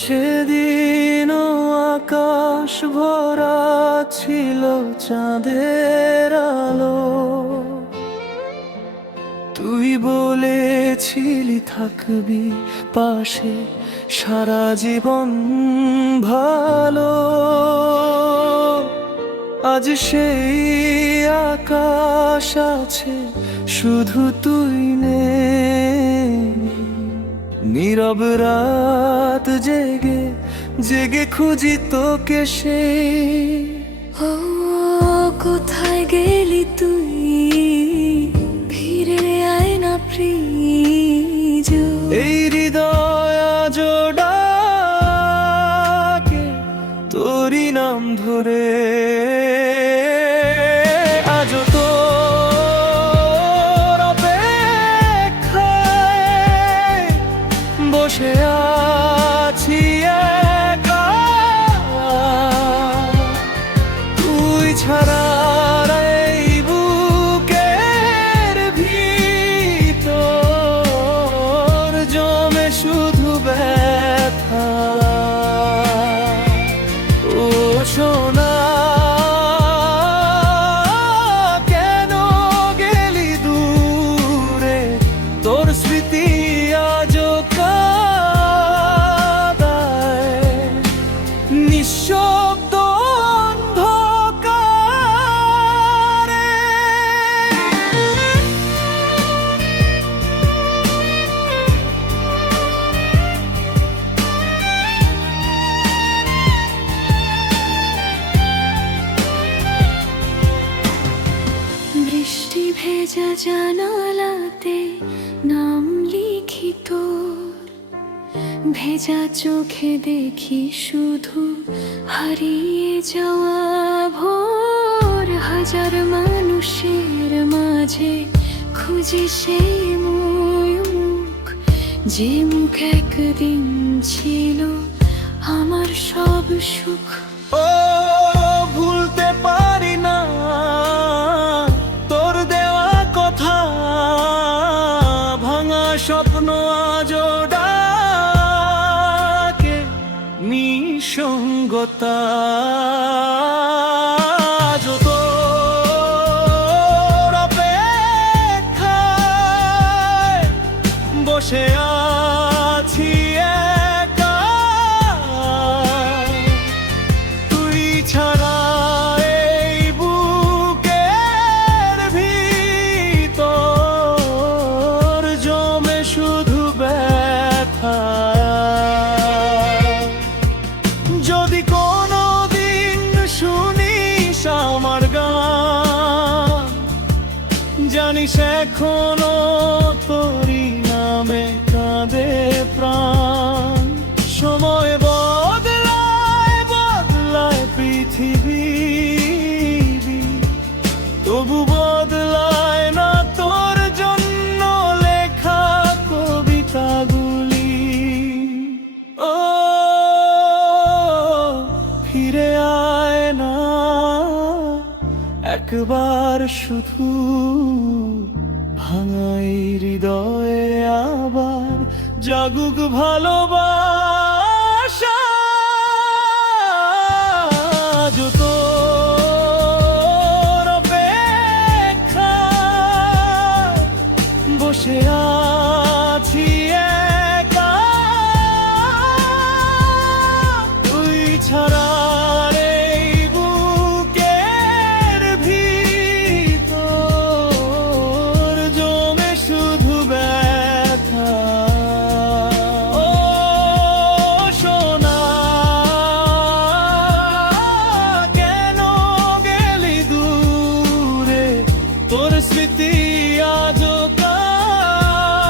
সেদিনও আকাশ ভরা ছিল চাঁদের আলো। তুই বলেছিলি থাকবি পাশে সারা জীবন ভালো। আজ সেই আকাশ আছে, শুধু তুই নেই। নীরব রাত জেগে জেগে খুঁজি তোকে সেই। ও কোথায় গেলি তুই, ফিরে আয় না প্লিজ। এই হৃদয় আজ ডাকে তোরই নাম ধরে। আজ তোর অপেক্ষায় বসে আছি একা। তুই ছাড়া এই বুকের ভিতর জমে শুধু ব্যথা। ও সোনা, কেন গেলি দূরে? তোর স্মৃতি আজও কাঁদায় নিঃশব্দ অন্ধকারে। বৃষ্টি ভেজা জানালাতে নাম লিখি তোর, ভেজা চোখে দেখি শুধু হারিয়ে যাওয়া ভোর। হাজার মানুষের মাঝে খুঁজি সেই মুখ, যে মুখ একদিন ছিল আমার সব সুখ। ও ভুলতে পারি না তোর দেওয়া কথা, ভাঙা স্বপ্ন আজও ডাকে নিঃসঙ্গতা। আজও তোর অপেক্ষায় বসে আছি একা। তুই ছাড়া এই বুকের ভিতর জমে শুধু ব্যথা। যদি কোনো দিন শুনিস আমার গান, জানিস এখনো তোরই নামে কাঁদে প্রাণ। সময় বদলায় বদলায় পৃথিবী, তবু বদলায় না তোর জন্য লেখা কবিতাগুলি। ও ফিরে আয় না একবার শুধু, ভাঙাই হৃদয়ে আবার জাগুক ভালোবাসা। আজ তোর অপেক্ষায় বসে আছি একা। তুই ছাড়া এই বুকের ভিতর জমে শুধু ব্যথা। ও সোনা, কেন গেলি দূরে? তোর স্মৃতি আজও কাঁদায়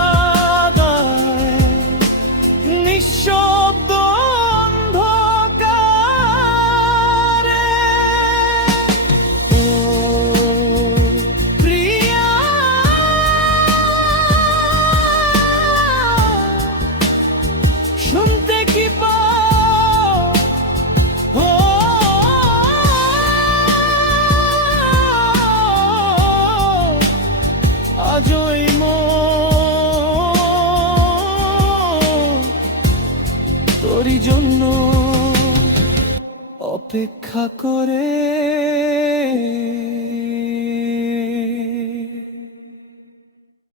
জন্য অপেক্ষা করে